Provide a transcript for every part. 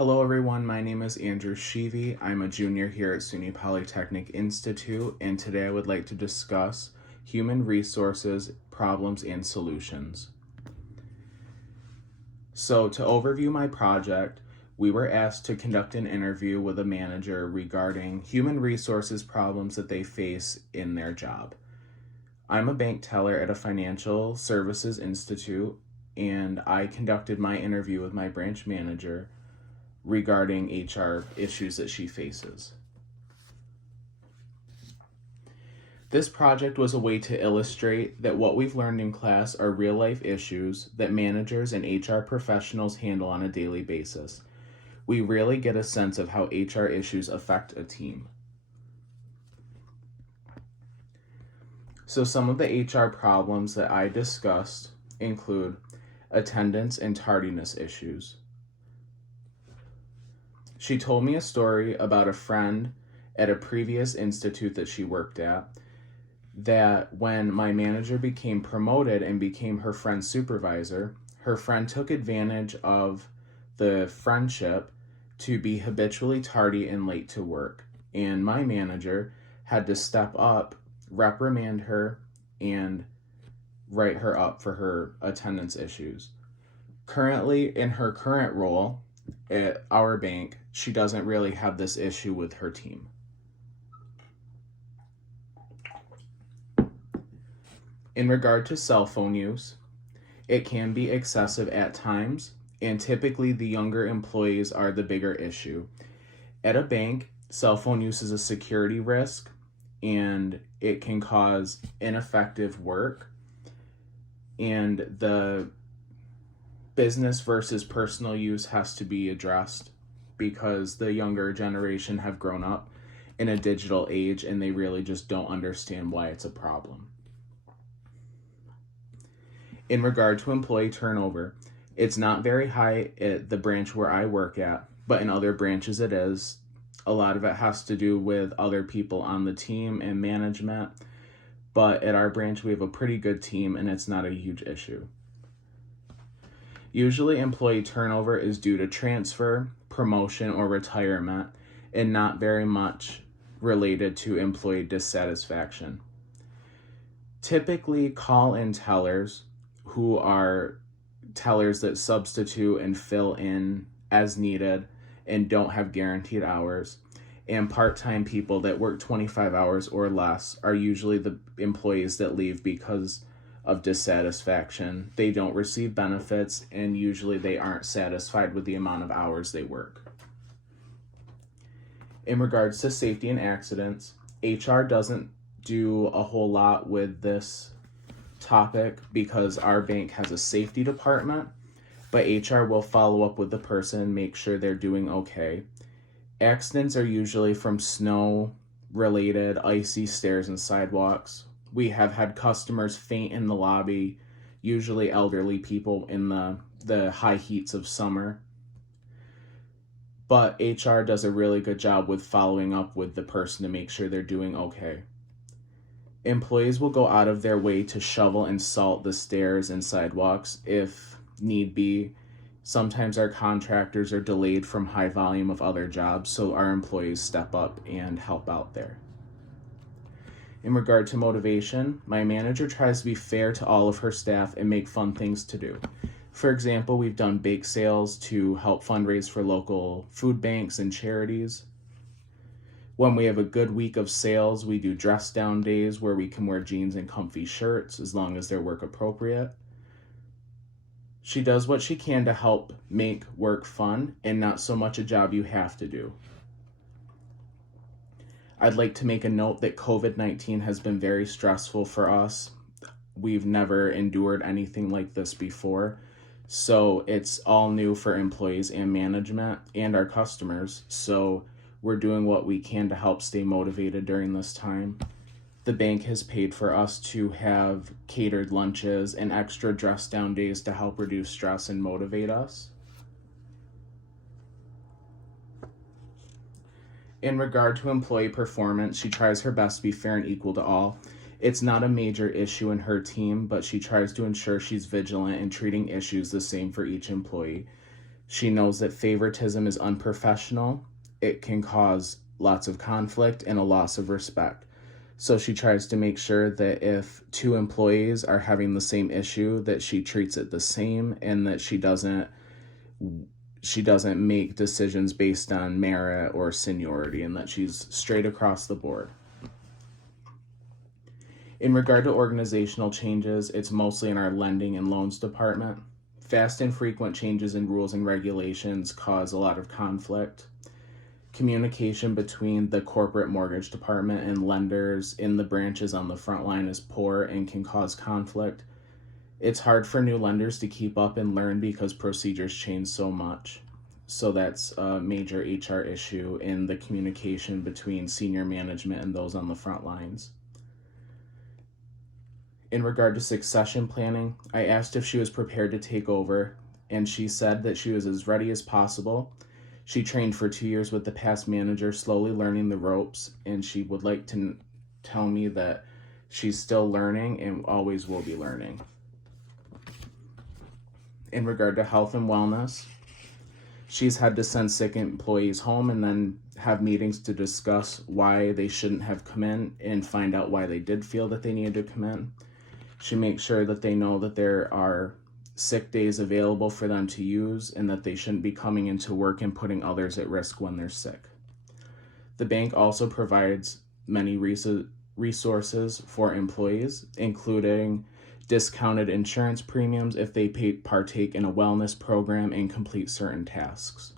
Hello everyone, my name is Andrew Sheevy. I'm a junior here at SUNY Polytechnic Institute, and today I would like to discuss human resources, problems, and solutions. So to overview my project, we were asked to conduct an interview with a manager regarding human resources problems that they face in their job. I'm a bank teller at a financial services institute, and I conducted my interview with my branch manager regarding HR issues that she faces. This project was a way to illustrate that what we've learned in class are real life issues that managers and HR professionals handle on a daily basis. We really get a sense of how HR issues affect a team. So some of the HR problems that I discussed include attendance and tardiness issues. She told me a story about a friend at a previous institute that she worked at, that when my manager became promoted and became her friend's supervisor, her friend took advantage of the friendship to be habitually tardy and late to work. And my manager had to step up, reprimand her, and write her up for her attendance issues. Currently, in her current role at our bank, she doesn't really have this issue with her team. In regard to cell phone use, it can be excessive at times, and typically the younger employees are the bigger issue. At a bank, cell phone use is a security risk, and it can cause ineffective work, and the business versus personal use has to be addressed because the younger generation have grown up in a digital age and they really just don't understand why it's a problem. In regard to employee turnover, it's not very high at the branch where I work at, but in other branches it is. A lot of it has to do with other people on the team and management, but at our branch we have a pretty good team and it's not a huge issue. Usually employee turnover is due to transfer, promotion, or retirement, and not very much related to employee dissatisfaction. Typically, call-in tellers, who are tellers that substitute and fill in as needed and don't have guaranteed hours, and part-time people that work 25 hours or less are usually the employees that leave because of dissatisfaction. They don't receive benefits, and usually they aren't satisfied with the amount of hours they work. In regards to safety and accidents, HR doesn't do a whole lot with this topic because our bank has a safety department, but HR will follow up with the person, make sure they're doing okay. Accidents are usually from snow-related, icy stairs and sidewalks. We have had customers faint in the lobby, usually elderly people in the high heats of summer. But HR does a really good job with following up with the person to make sure they're doing okay. Employees will go out of their way to shovel and salt the stairs and sidewalks if need be. Sometimes our contractors are delayed from high volume of other jobs, so our employees step up and help out there. In regard to motivation, my manager tries to be fair to all of her staff and make fun things to do. For example, we've done bake sales to help fundraise for local food banks and charities. When we have a good week of sales, we do dress down days where we can wear jeans and comfy shirts as long as they're work appropriate. She does what she can to help make work fun and not so much a job you have to do. I'd like to make a note that COVID-19 has been very stressful for us. We've never endured anything like this before, so it's all new for employees and management and our customers, so we're doing what we can to help stay motivated during this time. The bank has paid for us to have catered lunches and extra dress down days to help reduce stress and motivate us. In regard to employee performance, she tries her best to be fair and equal to all. It's not a major issue in her team, but she tries to ensure she's vigilant in treating issues the same for each employee. She knows that favoritism is unprofessional. It can cause lots of conflict and a loss of respect. So she tries to make sure that if two employees are having the same issue, that she treats it the same, and that she doesn't make decisions based on merit or seniority, and that she's straight across the board. In regard to organizational changes, it's mostly in our lending and loans department. Fast and frequent changes in rules and regulations cause a lot of conflict. Communication between the corporate mortgage department and lenders in the branches on the front line is poor and can cause conflict. It's hard for new lenders to keep up and learn because procedures change so much. So that's a major HR issue in the communication between senior management and those on the front lines. In regard to succession planning, I asked if she was prepared to take over, and she said that she was as ready as possible. She trained for 2 years with the past manager, slowly learning the ropes, and she would like to tell me that she's still learning and always will be learning. In regard to health and wellness, she's had to send sick employees home and then have meetings to discuss why they shouldn't have come in and find out why they did feel that they needed to come in. She makes sure that they know that there are sick days available for them to use and that they shouldn't be coming into work and putting others at risk when they're sick. The bank also provides many resources for employees, including discounted insurance premiums if they partake in a wellness program and complete certain tasks.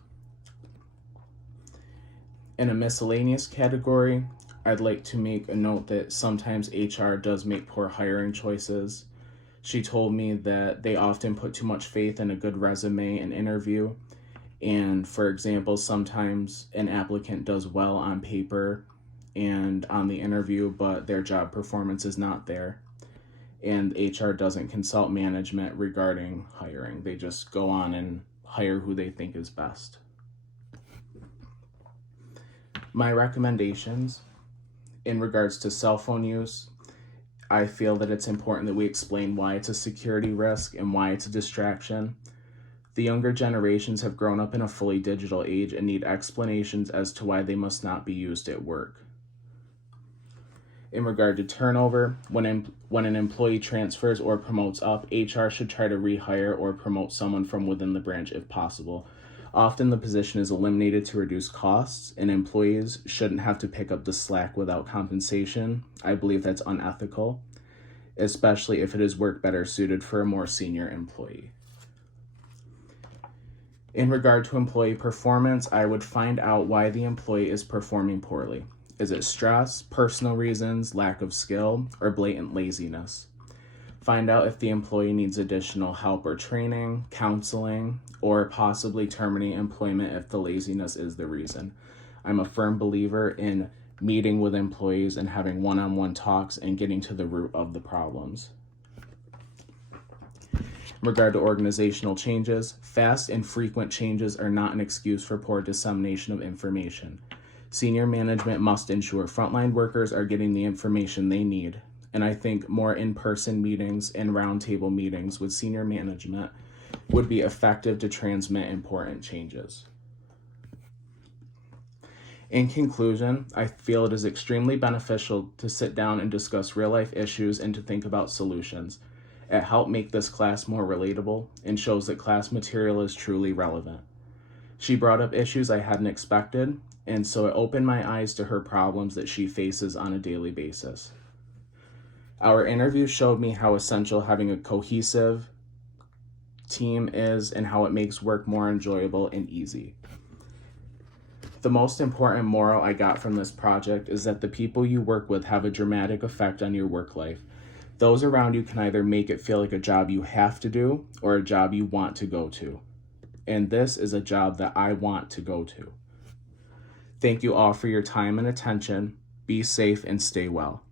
In a miscellaneous category, I'd like to make a note that sometimes HR does make poor hiring choices. She told me that they often put too much faith in a good resume and interview. And for example, sometimes an applicant does well on paper and on the interview, but their job performance is not there. And HR doesn't consult management regarding hiring. They just go on and hire who they think is best. My recommendations in regards to cell phone use, I feel that it's important that we explain why it's a security risk and why it's a distraction. The younger generations have grown up in a fully digital age and need explanations as to why they must not be used at work. In regard to turnover, when an employee transfers or promotes up, HR should try to rehire or promote someone from within the branch if possible. Often the position is eliminated to reduce costs, and employees shouldn't have to pick up the slack without compensation. I believe that's unethical, especially if it is work better suited for a more senior employee. In regard to employee performance, I would find out why the employee is performing poorly. Is it stress, personal reasons, lack of skill, or blatant laziness? Find out if the employee needs additional help or training, counseling, or possibly terminate employment if the laziness is the reason. I'm a firm believer in meeting with employees and having one-on-one talks and getting to the root of the problems. In regard to organizational changes, fast and frequent changes are not an excuse for poor dissemination of information. Senior management must ensure frontline workers are getting the information they need, and I think more in-person meetings and roundtable meetings with senior management would be effective to transmit important changes. In conclusion, I feel it is extremely beneficial to sit down and discuss real-life issues and to think about solutions. It helped make this class more relatable and shows that class material is truly relevant. She brought up issues I hadn't expected, and so it opened my eyes to her problems that she faces on a daily basis. Our interview showed me how essential having a cohesive team is and how it makes work more enjoyable and easy. The most important moral I got from this project is that the people you work with have a dramatic effect on your work life. Those around you can either make it feel like a job you have to do or a job you want to go to. And this is a job that I want to go to. Thank you all for your time and attention. Be safe and stay well.